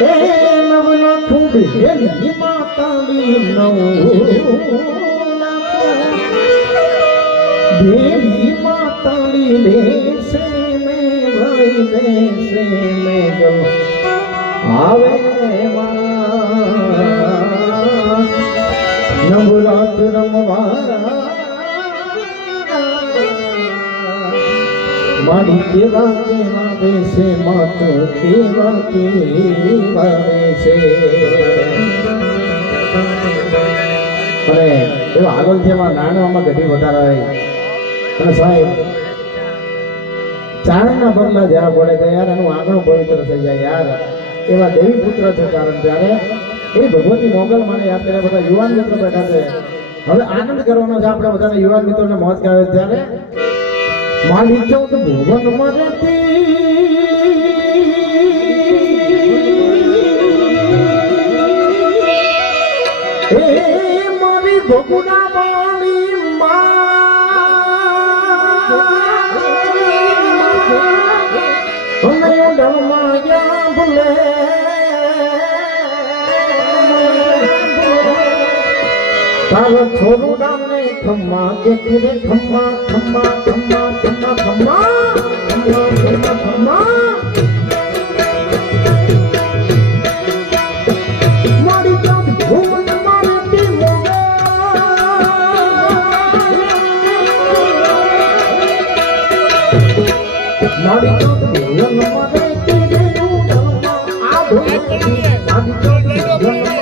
એ નવલા ખૂબે એની માતાની દેવી માતાની દેશે મે ભાઈ દેશે મે જો આવે નવરાત રમવા મારી કેવા કેવા બેસે માત કેવા કેવા બેસે અને એવા આગળથી એમાં નાણામાં ઘટી વધારે અને સાહેબ ચારણના બદલા જ્યાં પડે તો યાર એનું આંગણું પવિત્ર થઈ જાય યાર એવા દેવી પુત્ર છે ચારણ ત્યારે એ ભગવતી મોગલ મને યાદ કર્યા બધા યુવાન મિત્રો બેઠા છે હવે આનંદ કરવાનો છે આપણે બધાને યુવાન મિત્રોને મોજ કરે ત્યારે મારી ચૌદ ભુવન માં રહેતી એ મારી ભગુના મારી માં ડળમાં ગયા ભૂલે તારો છોરું ડાને ખમ્મા કે રે ખમ્મા ખમ્મા ખમ્મા ખમ્મા ખમ્મા ખમ્મા ખમ્મા ખમ્મા મારી જાત ભૂવન મારતી મારી જાત ભૂવન મારતી રે આ ભૂવન મારી જાત ભૂવન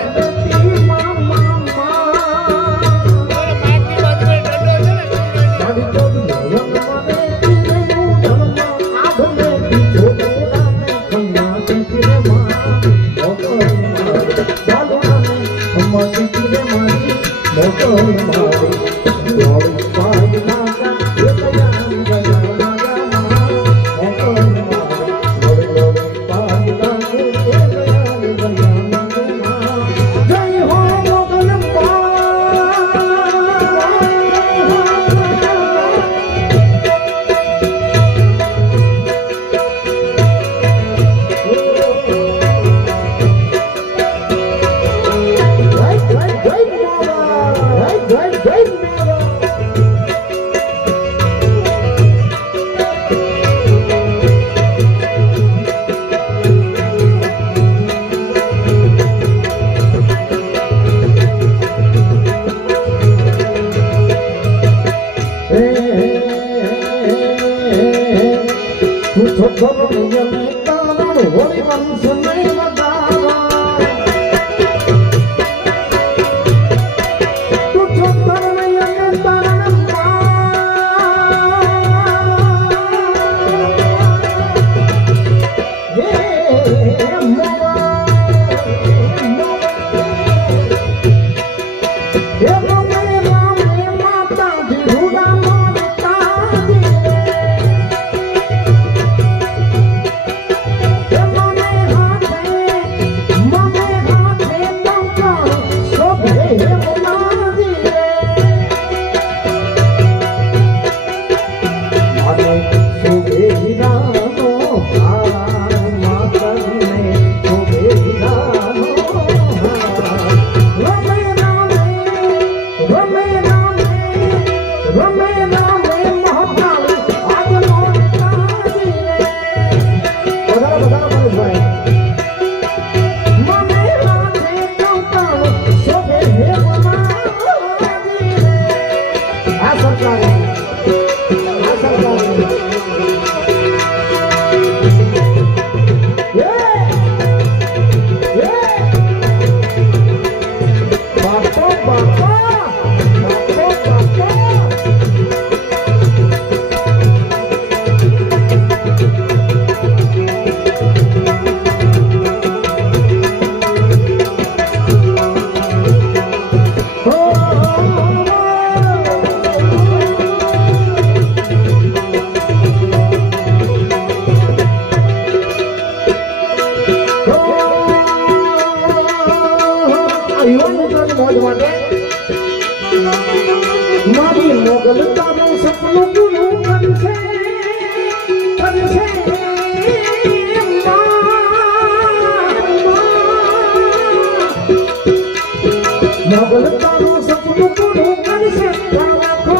મોગલ તારું સપનું પૂરું કરશે લાખો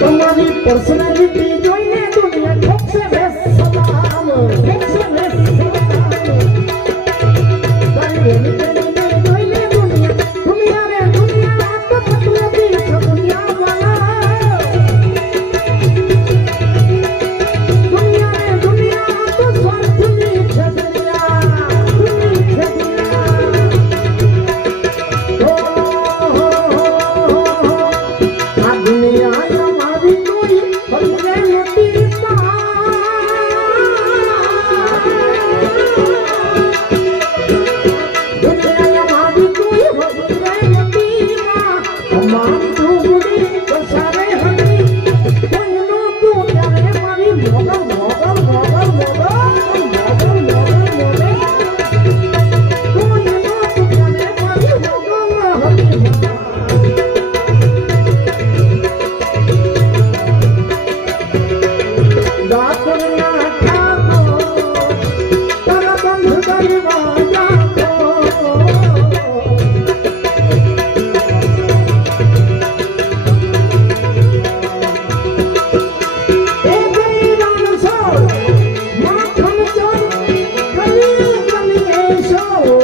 તમારી પર્સનાલિટી જોઈને દુનિયા ઠોકશે રે સલામ ઠોકશે રે સલામ તારી જોઈને દુનિયા તો પતલી છે દુનિયા વાલા દુનિયા તો સ્વાર્થની છે આ દુનિયા મારી કોઈ ભલે નથી દુનિયા મારી કોઈ ભલે નથી અમાર તુમડી કસારે હતી કોઈનો તું ત્યારે મારી મોગલ મોગલ મોગલ મોગલ મોગલ મોગલ મોગલ કોઈનો તું ત્યારે મારી મોગલ હતી દાતરના ઠાકો તારા બંધ કરવા જાતો એ ગઈરાન સોળ માખણ ચોર ગલી ગલીએ સોળ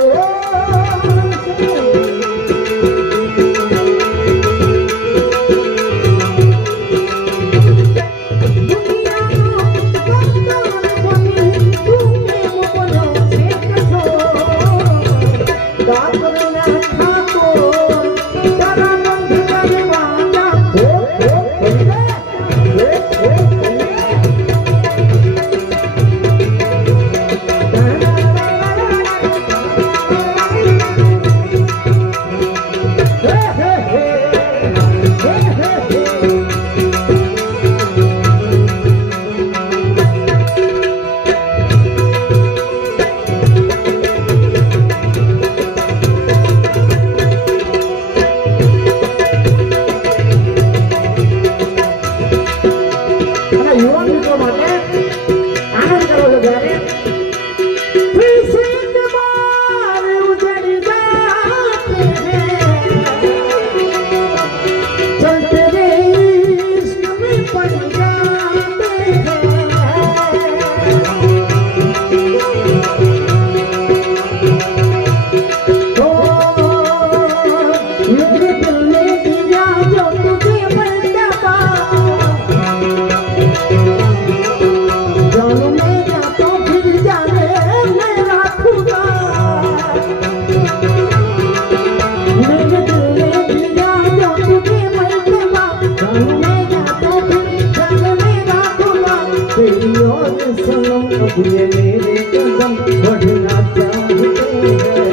યુવાન મિત્રો માટે આનંદ કરો છો ત્યારે ચલતે રે ઇશ્ક મેં પડ જાતે मेरे दिल ने दिया जो तुझे मिलता था जानू मैं जाता फिर जाने मेरा खुदा मेरे दिल ने दिया जो तुझे मिलता था जानू मैं जाता फिर जाने मेरा खुदा तेरी और सनम अब ये मेरे कदम बढ़ना चाहते हैं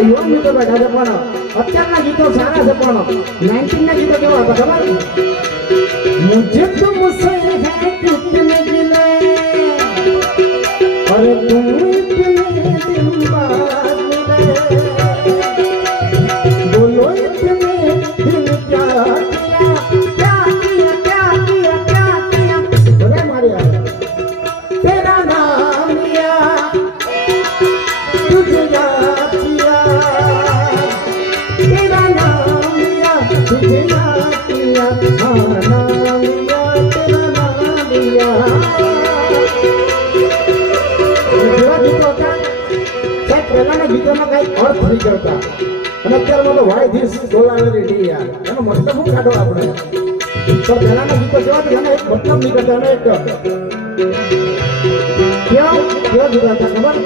યુવાન ગીતો બેઠા છે પણ અત્યારના ગીતો સારા છે પણ 19 ના ગીતો કેવા હતા ખબર મુझे तुमसे है कितने गिले अरे तुम इतने दिन बाद मिले बोलो इतने दिन क्या किया अरे मारिया तेरा नाम लिया तुझे याद किया तेरा नाम लिया तुझे याद किया हाँ नाम लिया तेरा नाम लिया જેવા ગીતો હતા સાહેબ પહેલાના ગીતોમાં કઈ અર્થ નહીં કરતા અને અત્યારમાં તો વાય ધીસ બોલાવેલી નહીં યાર એનો મતલબ શું કાઢો આપણે તો પહેલાના ગીતો જેવા હતા એનો એક મતલબ નહીં કરતા એનો એક કેવા ગીતો હતા ખબર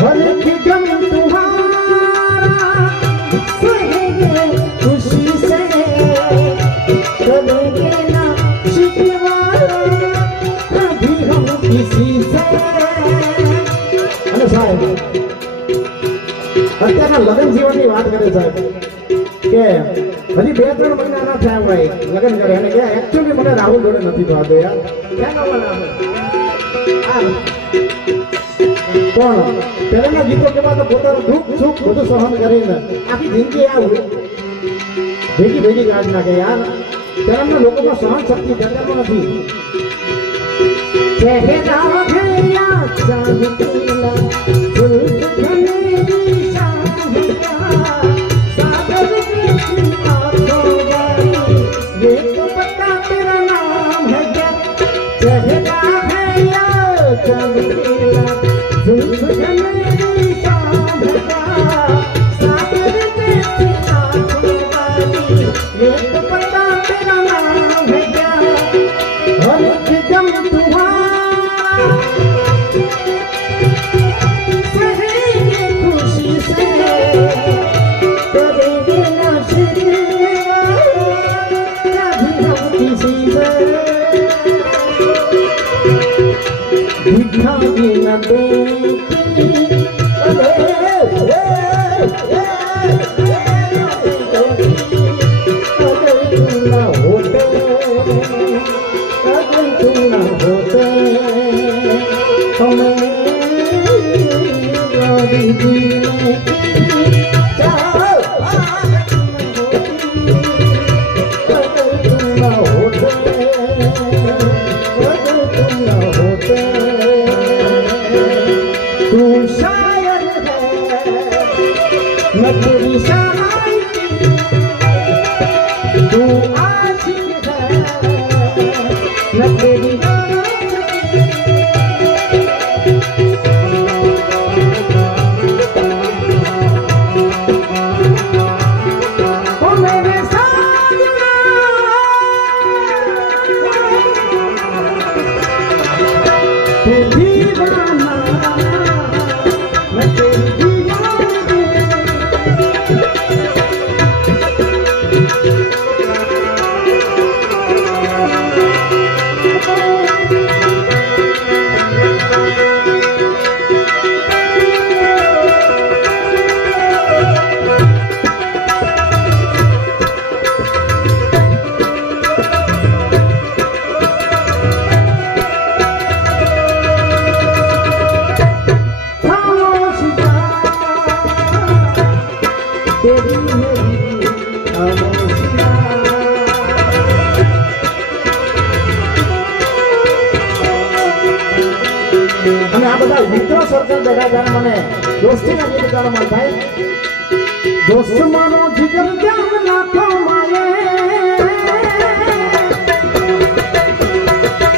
हर की गम तुम्हारा सहेंगे खुशी से करेंगे ना शिकवा છે સાહેબ કે હજી 2-3 મહિના ના થયા હોય લગ્ન કરે અને કે એકચ્યુઅલી મને રાહુલ જોડે નથી થતો યાર ક્યાં ગાવાના કોણ પહેલાના ગીતો કેવા તો પોતાનું દુઃખ સુખ બધું સહન કરીને આખી જિંદગી આ ભેગી ગાજ નાખે યાર પહેલાના લોકોમાં સહન શક્તિ જગતમાં નથી ચહેરા ભૈયા ચાંદીલા ફૂલ ઘનેરી શાહિયા સાગર की आंखों वाली ये तो पता तेरा नाम है क्या चेहरा है या चमेला जुल्फ घनेरी शाहिया सागर की आंखों वाली ये तो पता तेरा नाम है क्या हर जम तुम्हारा सहेंगे खुशी से करेंगे ना शिकवा कभी हम किसी से दिखाई न देती अगर तुम न होते हमें जीने की चाहत अगर तुम न होते तू शायर है मैं तेरी शायरी तू आशिक है मैं तेरी અને આ બધા મિત્રો સર્કલ બેઠા ત્યારે મને દોસ્તીના ગીત ગાવા મન થાય દોસ્ત મારો જીગર જાન નાખો માયે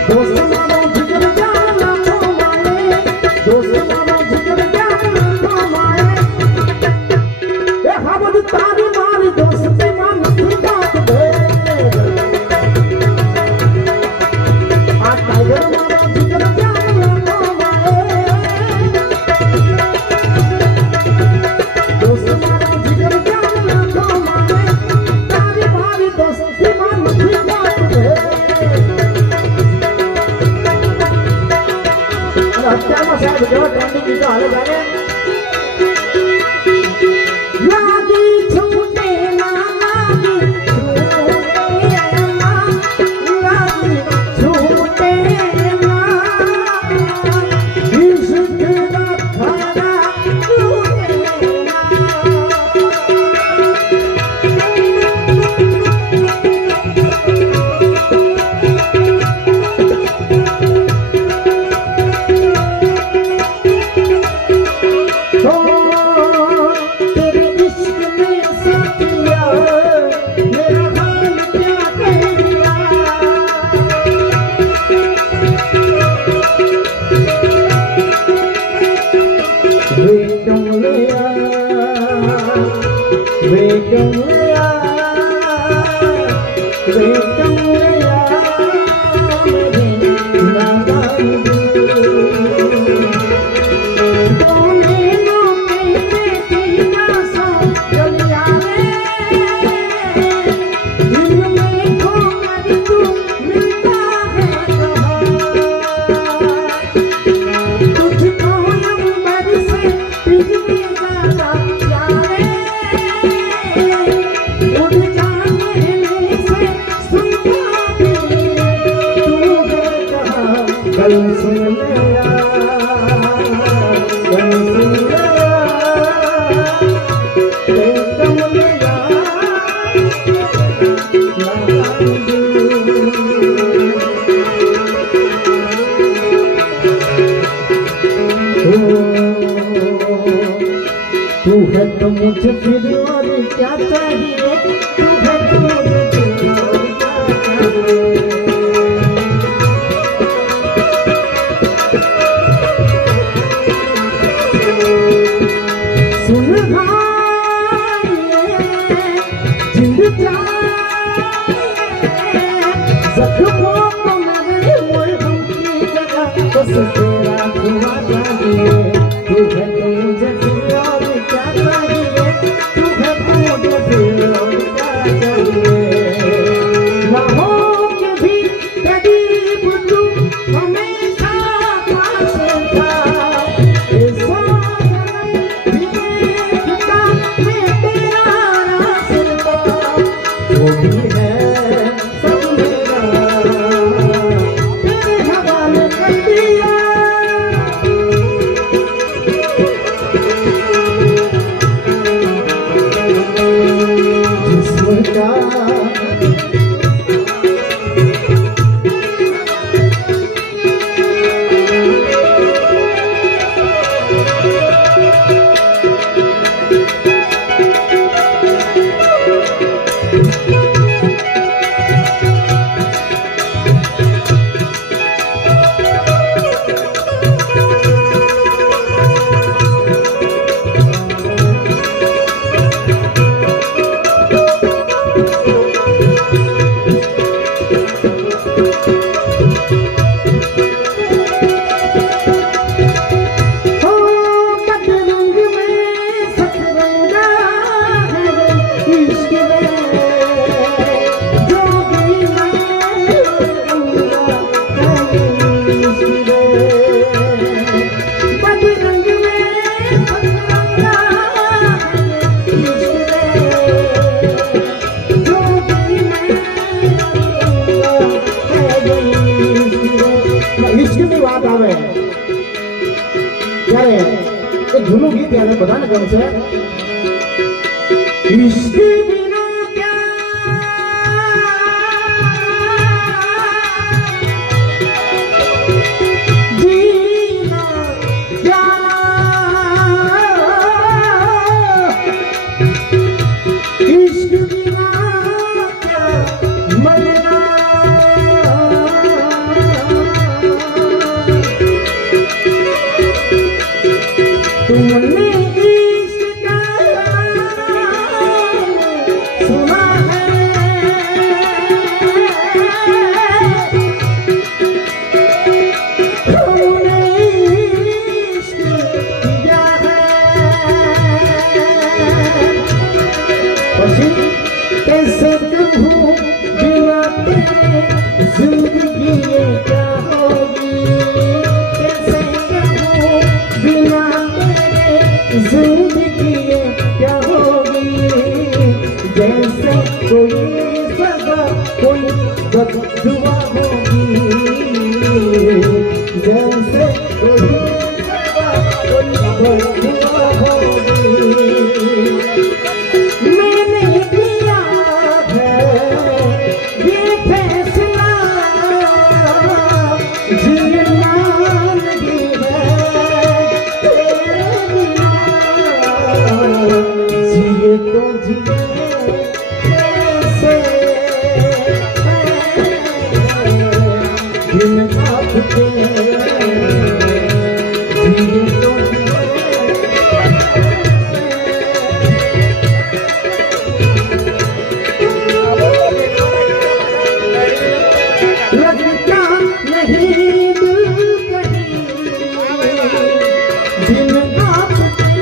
દોસ્ત મારો જીગર જાન નાખો માયે દોસ્ત મારો જીગર જાન નાખો માયે એ હા બધું તારી મારી દોસ્તી માં નથી વાત દે આ ટાઈગર મારો જીગર જાન અત્યારમાં સાહેબ કેવા ટ્રેન્ડિંગ ગીતો હાલે જાણે લાગી છૂટે ના લાગી છૂટે ના ઇશ્ક ના ખાના છૂટે जख्मों को मेरे मुल्क की जगह बस तेरा दुआ चाहिए तू है मुझे फिर और क्या चाहिए तू है मुझे फिर और क्या चाहिए ना हो के भी करीब तू हमेशा पास था इस जन्म भी देखता मैं तेरा रास्ता वो भी है सब मेरा तेरे हवाले कर दिया जिसका જૂનું ગીત યાદ બધાને ગમશે ઇશ્ક વિના જીના इश्क बिना क्या मरना तुमने इश्क का सुना है तुमने इश्क किया है कैसे कहूँ बिना तेरे जिंदगी ये क्या होगी कैसे कहूँ बिना तेरे जिंदगी ये क्या होगी जैसे कोई सजा कोई बददुआ होगी जैसे कोई सजा कोई बददुआ होगी मैंने किया है ये फैसला जीना नहीं है तेरे बिना जिए तो जिए कैसे दिन आपके जिए तो लगता नहीं दिल कहीं दिन आपके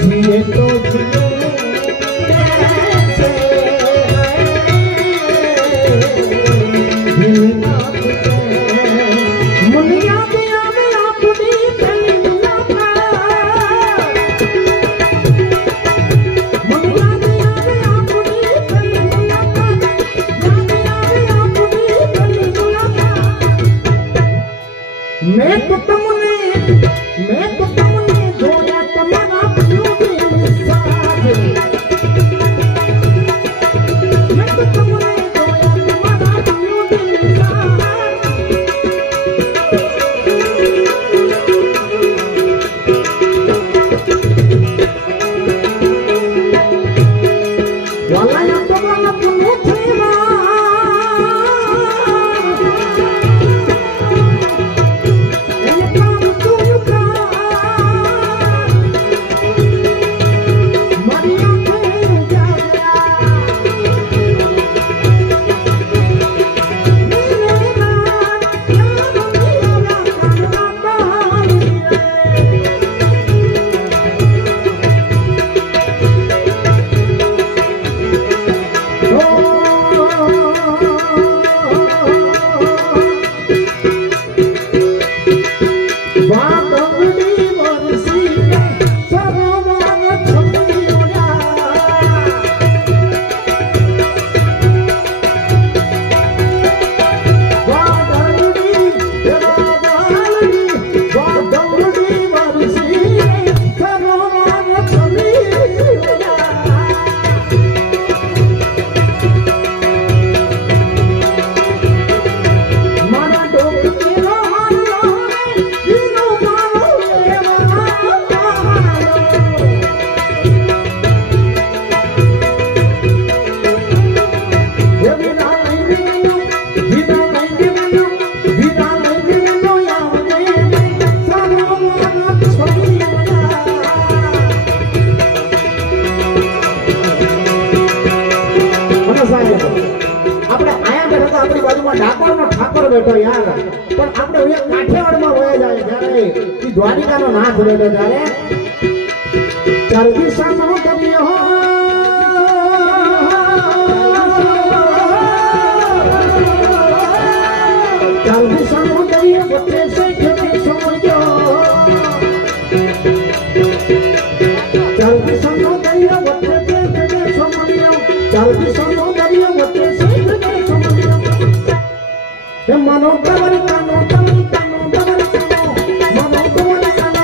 जिए तो जिए कैसे दिन आपके मुनिया दिया में अपनी गली मुलाकात मुनिया दिया में अपनी गली मुलाकात मैं तो तुमने जोड़ा तुम्हारा क्यों दिल साथ मैं तो तुमने जोड़ा तुम्हारा क्यों दिल साथ वाला या तो वाला पुनु थेवा Maria કાઠિયાવાડમાં ડાકોરનો ઠાકોર બેઠો યાર પણ આપણે હવે કાઠિયાવાડમાં વયા જાય જ્યારે ઈ દ્વારિકાનો નાથ બેઠો ત્યારે ચાર દિશાનો દરિયો ચાર દિશાનો દરિયો વચ્ચે શેઠને સમજ્યો ચાર દિશાનો દરિયો વચ્ચે શેઠને સમજ્યો ચાર દિશાનો દરિયો વચ્ચે શેઠને સમજ્યો એ મનો કવર કાનો તમ કાનો કવર કાનો મનો કવર કાનો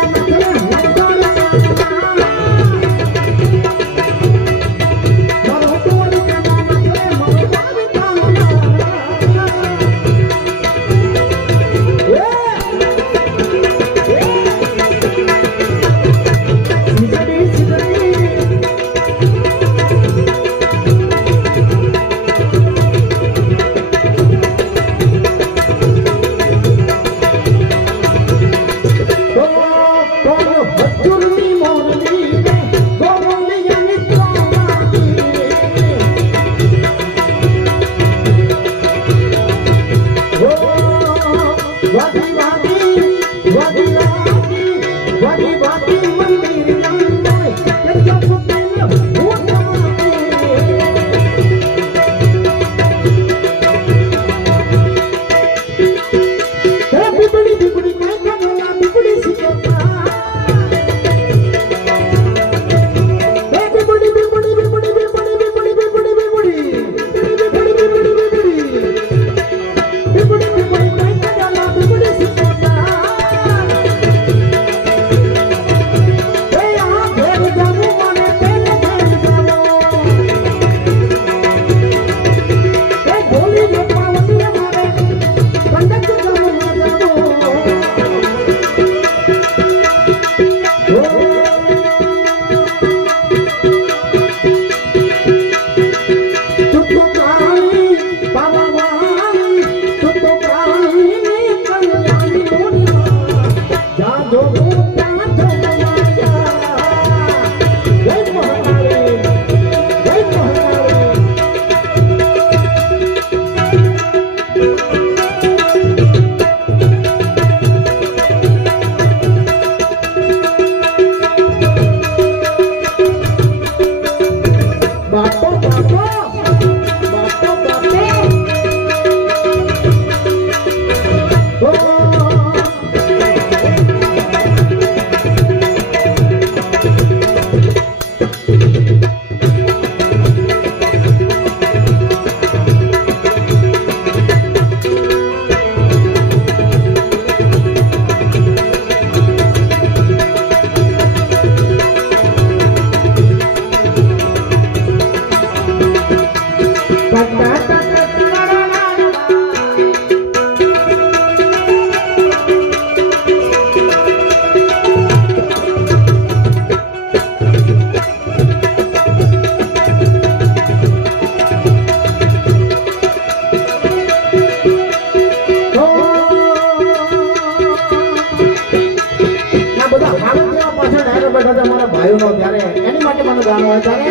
નખરે ભાઈઓનો ત્યારે એની માટે મને ગાવાનું હોય ત્યારે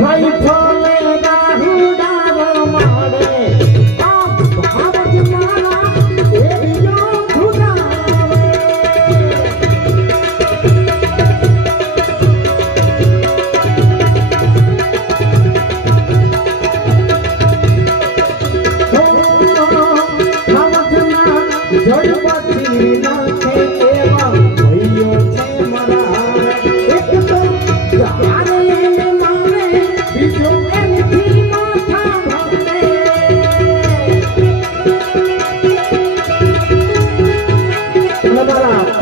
ભાઈ ફોલે દાહુડા માડે આ ભાવત મારા એ બીજો ખુદાવે જડપતિ નાખે એવા ભાઈઓ છે મારા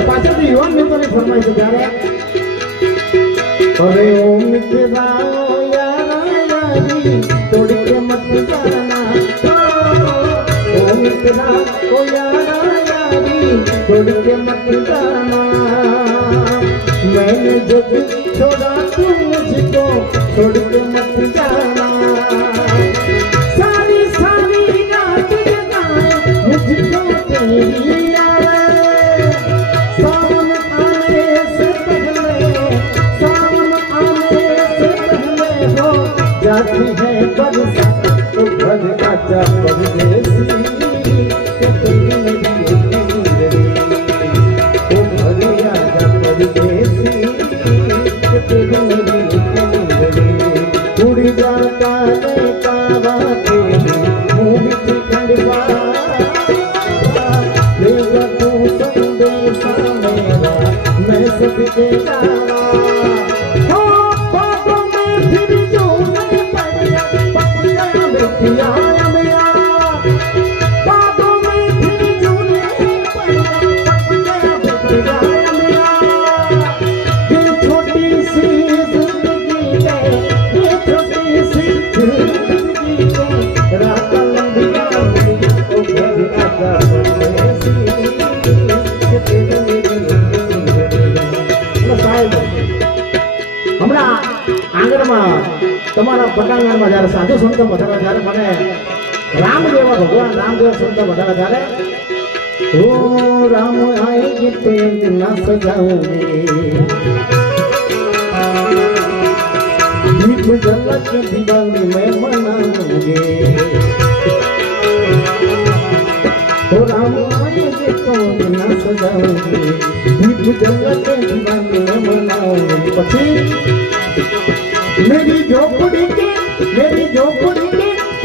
પાછળથી યુવાન મિત્રોની ફરમાઈશ ત્યારે અરે ઓ મિત્રાઓ યારી તોડી કે મત જાના ઓ મિત્રાઓ યારી तोड़ के मत जाना, मैंने जब छोड़ा तुम मुझको छोड़ के मत जाना। सारी सारी रात जगाए मुझको तेरी यादें, सावन आने से पहले, सावन आने से पहले हो जाती है बरसात। तो घर आजा परदेसी तेरी मेरी नींदड़ी तो घर आजा परदेसी तेरी मेरी नींदड़ी उड़ जाता है कावा तेरी मुँह से खंडवा लेगा तू संदेशा मेरा मैं सबके गावा તમારા પટાંગણમાં જ્યારે સાધુ સંતો વધારે ત્યારે મને રામદેવ ભગવાન રામદેવ સંતો વધારે ત્યારે ઓ રામ આएंगे तो ना सजाऊंगी दीप जला के दिवाली मैं मनाऊंगी ओ राम आएंगे तो ना सजाऊंगी दीप जला के दिवाली मैं मनाऊंगी पछी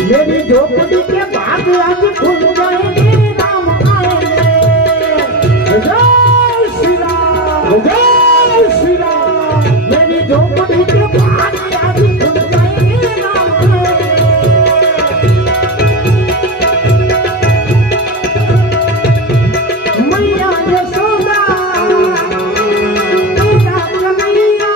मेरी झोपड़ी के बाग आज खुल जाएंगे राम आएंगे जय श्री राम जय श्री राम मेरी झोपड़ी के बाग आज खुल जाएंगे राम आएंगे मैया यशोदा तेरा कन्हैया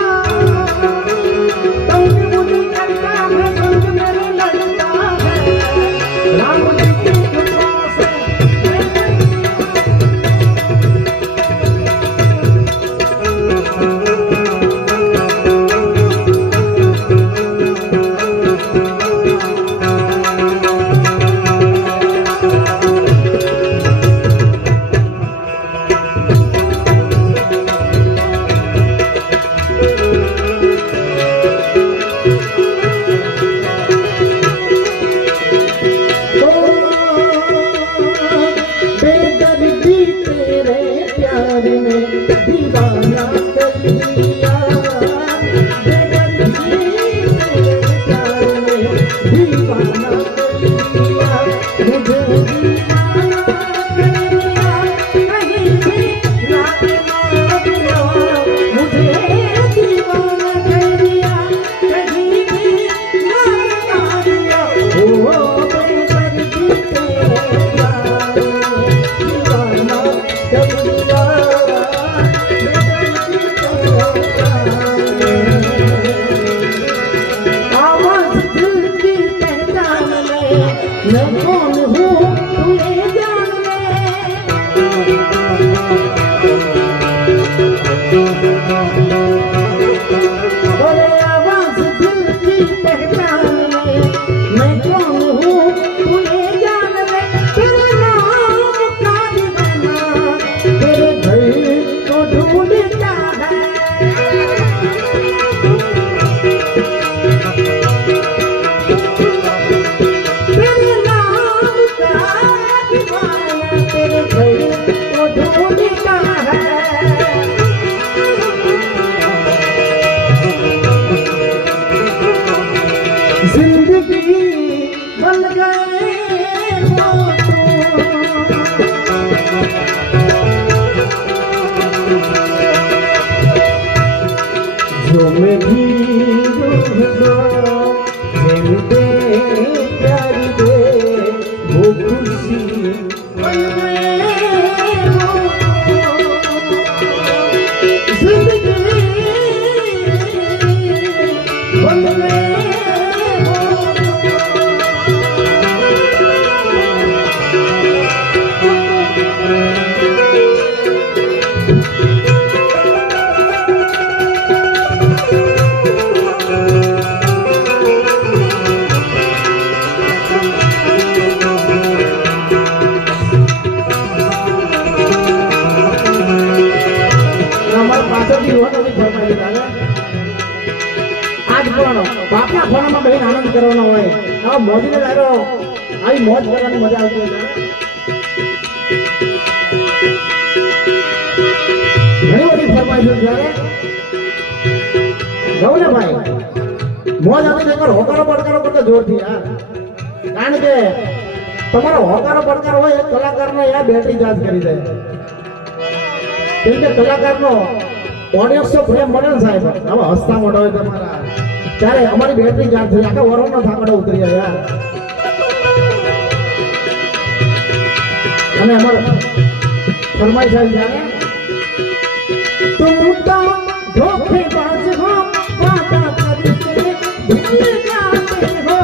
दीवाना कर लिया दीवाना कर लिया मुझे दीवाना कर लिया कहीं भी रात मार दिया मुझे दीवाना कर लिया कहीं भी रात मार दिया ओ बेदर्दी तेरे प्यार दीवाना कर लिया मैं कौन हूँ तुम्हें जान ले बोले आवाज दिल की पहचान ले मैं कौन हूँ तुम्हें जान ले तेरा नाम का दीवाना तेरे घर को ढूंढता है जिंदगी बन गए जो मैं भी दे प्यार दे वो खुशी बन गए जिंदगी बन गए આનંદ કરવાનો હોય આ મોજને લારો આવી મોજ કરવાની મજા આવતી હોય ઘણી બધી ફરમાઈશ જ્યારે ગૌને ભાઈ મોજ આવી એકવાર હોકારો પડકારો કરતા જોરથી યાર કારણ કે તમારો હોકારો પડકાર હોય એ કલાકારનો યાર બેટરી ચાર્જ કરી દે કેમ કે કલાકારનો ઓડિયન્સ તો ફ્રેમ મળે ને સાહેબ હવે હસતા મોટા હોય તમારા ત્યારે અમારી બેટરી ચાર્જ થઈ આખા વરોનો થાકડો ઉતરી જાય યાર અને અમારે ફરમાઈશ આવી જાય तुम तो धोखेबाज हो वादा करके भूल जाते हो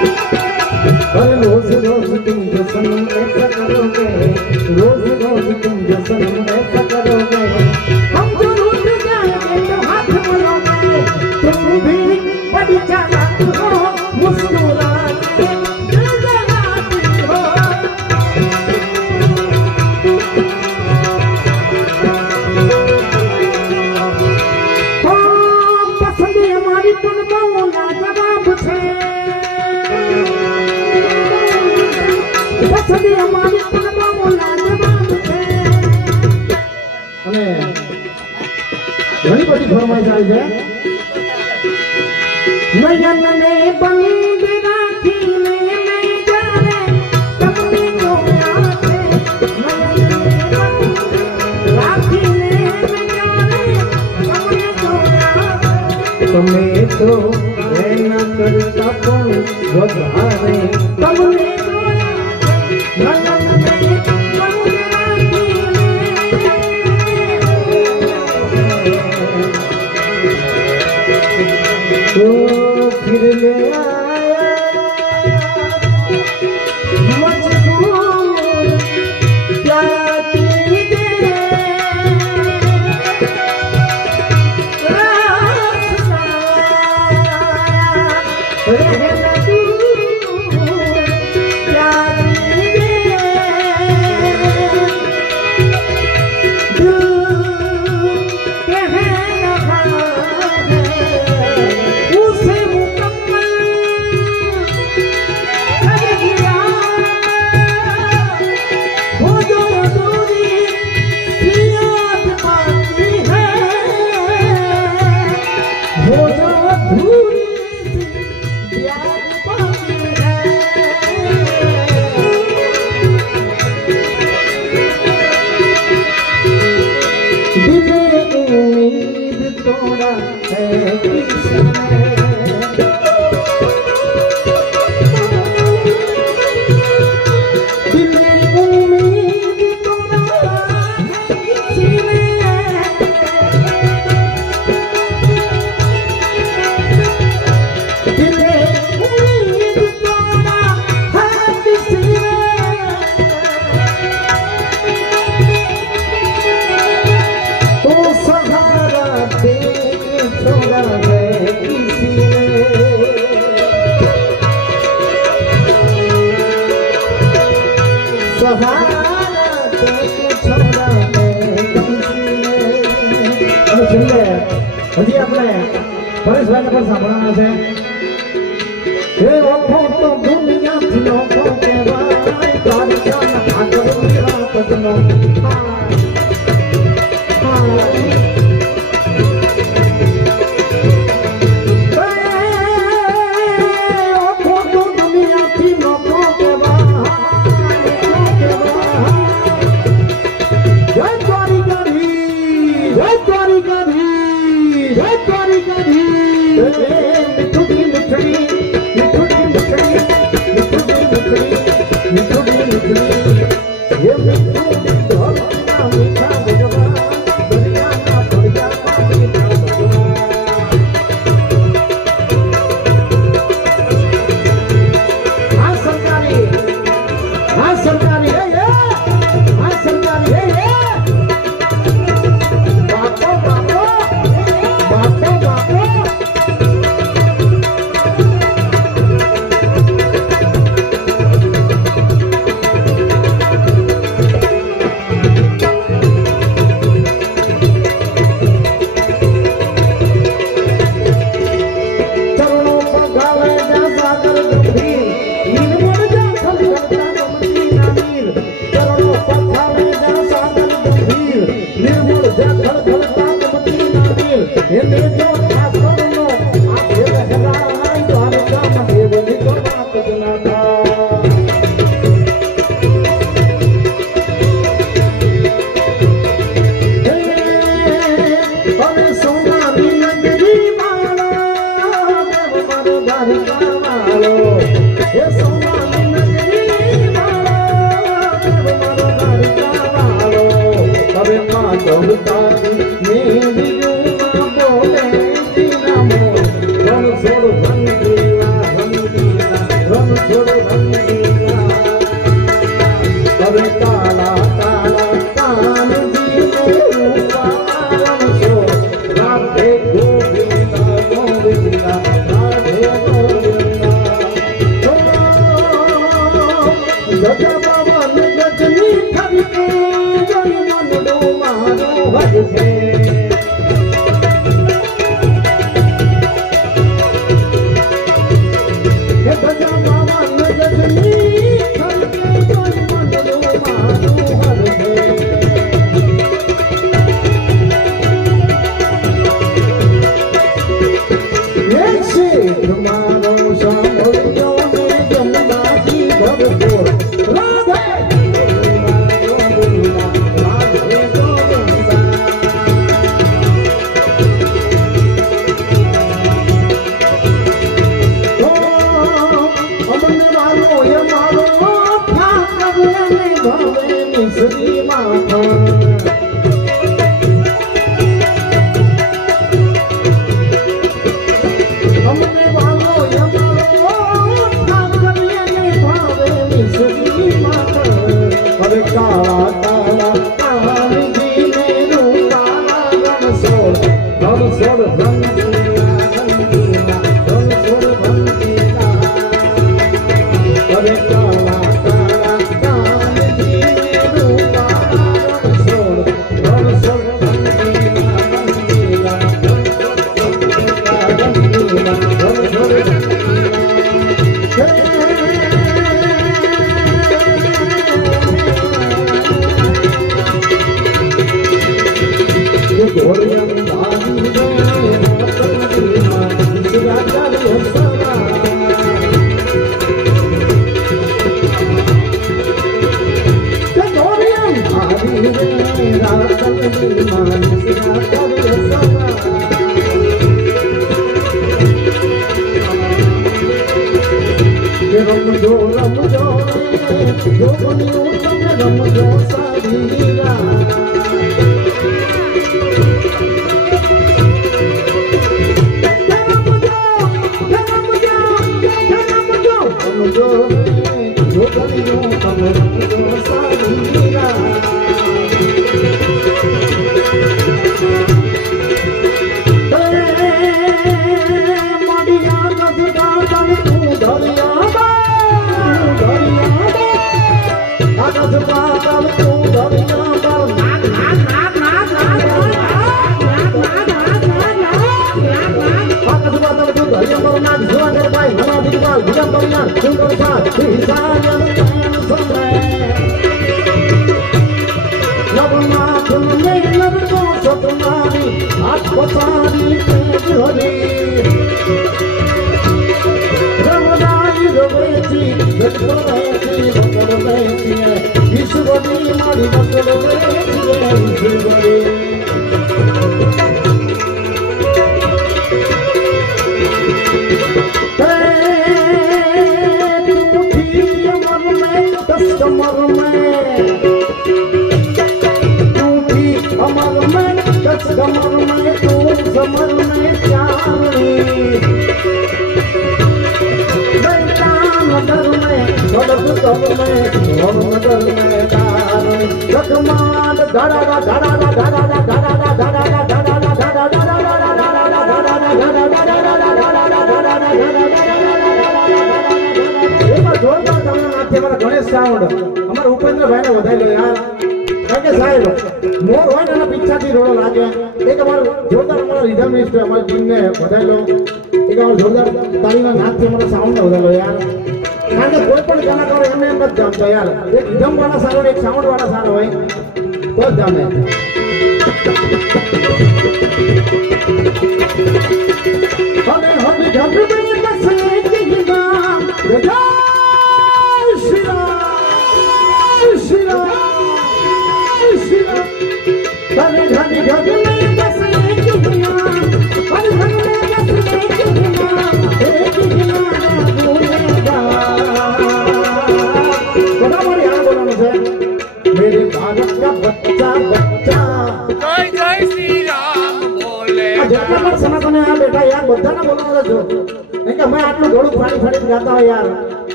और रोज रोज तुम जो सनम ऐसा करोगे रोज रोज तुम जो सनम ऐसा करोगे हम जो रूठ जाएंगे तो हाथ मिलाओगे तुम भी बड़ी चालाक हो मुस्कुरा के ઘણી બધી ફરમાઈશ આવી છે નયન ને બંધ રાખીને મેં જાણે તમને જોયા છે નયન ને બંધ રાખીને મેં જાણે તમને જોયા તમે તો એના કરતા પણ વધારે તમને જોયા નયન ને तो फिर ले आया मुझको क्या कीजिए रहना तू क्या कीजिए दिल હજી આપણે પરેશભાઈને પણ સાંભળવાના છે એ ઓખો તો દુનિયાથી ઓખો કહેવાય તારી જાન આગળ કદનો ઓખો તો દુનિયાથી ઓખો કહેવાય જય દ્વારિકાધીશ જય દ્વારિકાધીશ જય દ્વારિકાધીશ મીઠુડી મીઠડી મીઠુડી મીઠડી મીઠુડી મીઠડી ये मीठुडी ढोलना मीठा भगवान दरियाना दरियाना मीठा भगवान हाँ सरकारी ये हाँ सरकारी ये बापो बापो बापो बापो રાધે ગોવિંદા ગોવિંદા રાધે ગોવિંદા ગજા પવન ગજની થરકે જય મનડો મારો હરકે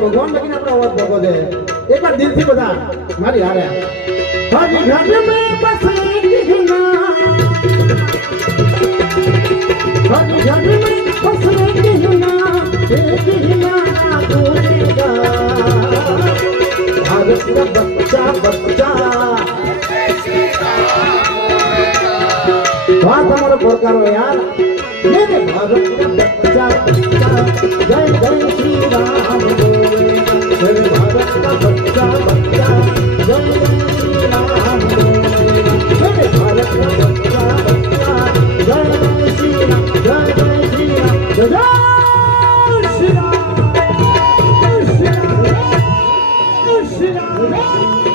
ભગવાન લગીને આપણે અવાજ ભોગવો છે. એક વાર દિલથી બધા મારી હારે हर घर में बस एक ही नाम, हर घर में बस एक ही नाम, एक ही नाम बोलेगा भारत का बच्चा बच्चा। बात हमारा बोलकर यार मेरे भारत का बच्चा बच्चा जय जय श्री राम बोलेगा, मेरे भारत का बच्चा बच्चा जय जय श्री राम बोलेगा, मेरे भारत का बच्चा बच्चा जय जय श्री राम, जय जय श्री राम, जय जय श्री राम, जय श्री राम, जय श्री राम।